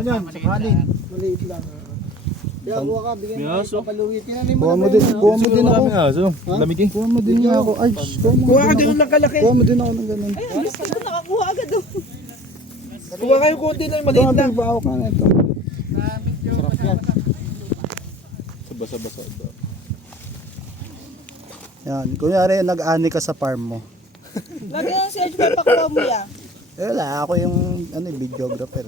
Ano yan? Sa kanin. Maliit lang. Kaya kuha ka, bigyan mo Aso. paluwit. Tinanim mo Kuha mo na din, ba yun? kuha mo din ako. Aso. Lamig eh. Kuha mo din nga ako. Ay, Kuha ka din lang kalaki. Kuha mo din ako ng ganun. Ay, ang gusto ko nakakuha agad oh. Kuha kayo kunti lang, maliit Kuha lang. ba ako ka nito? Sarap yan. Sabasa-basa. Yan, kunyari nag-ani ka sa farm mo. Lagi na si Edge pa pakuha mo yan. Eh wala, ako yung videographer.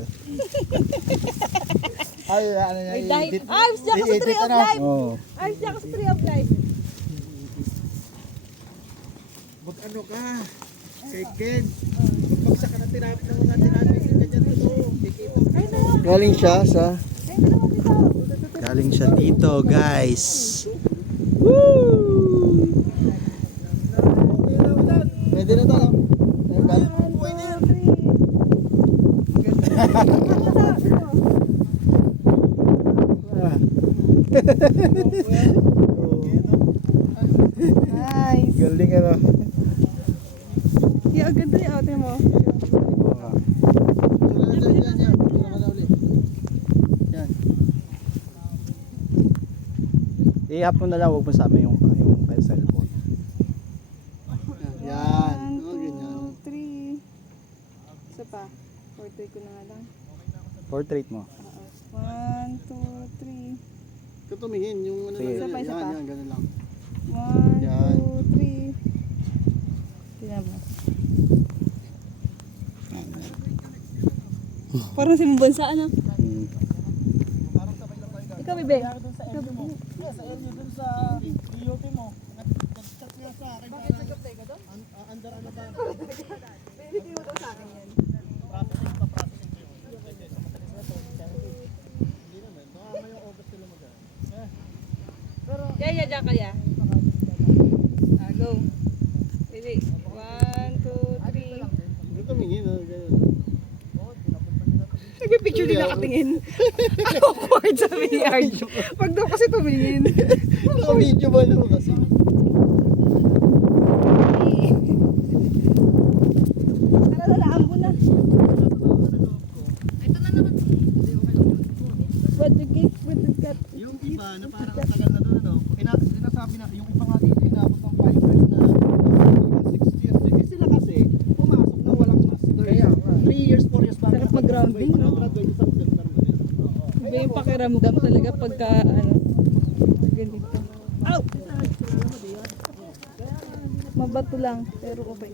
Ay, ano niya, Ay, dahil, i-edit. ayos niya ka sa Tree of Life. Oo. Ayos niya ka sa Tree of Life. Mag-ano ka? Kay Ken. Magbagsak ka ng tinapin ng mga tinapin. Ganyan to. Ay, naman. Galing siya sa... Ay, naman dito. Galing siya dito, guys. Pwede na to, no? Ayun, galing. 1, 2, 3. Nice. Galing ano. Yung agad na yung ate mo. I-up mo na lang, huwag mo sa amin yung cellphone. Yan. 1, 2, 3. Isa pa. Portrait ko na nga lang. Portrait mo. 1, 2, 3. Ito tumingin yung ano Sige. na Isa pa, isa pa. yan, ganun lang. 1, Yan. 2, 3. Tingnan mo. Parang si Mbonsa, ano? Hmm. Ikaw, bebe. Sa LU dun sa DOT mo. Nag-chat sila sa akin para under ano ba? Hindi mo daw sa akin yan. Processing pa processing ko yun. Kasi sa matalis na to, hindi naman. Baka may August sila mag-ano. Kaya, dyan kaya. Go. Bebe. 1, 2, 3. Hindi tumingin, ganun. Nagpipicture din nakatingin. Awkward sa VR. Pag daw kasi tumingin. Naka-video ba naman kasi? Nalalaan mo na. Ito na naman. What the cake with the cat. Yung iba na parang tagal na doon, ano? Sinasabi na, yung iba nga dito, inabot ng 5 years na 6 years. Eh sila kasi, pumasok na walang master. Kaya 3 years, 4 years bago. Sarap mag-grounding, no? Mag-graduate sa permanent. Iba yung pakiramdam talaga pagka ano. Ganito. Ow! Mabato lang, pero okay.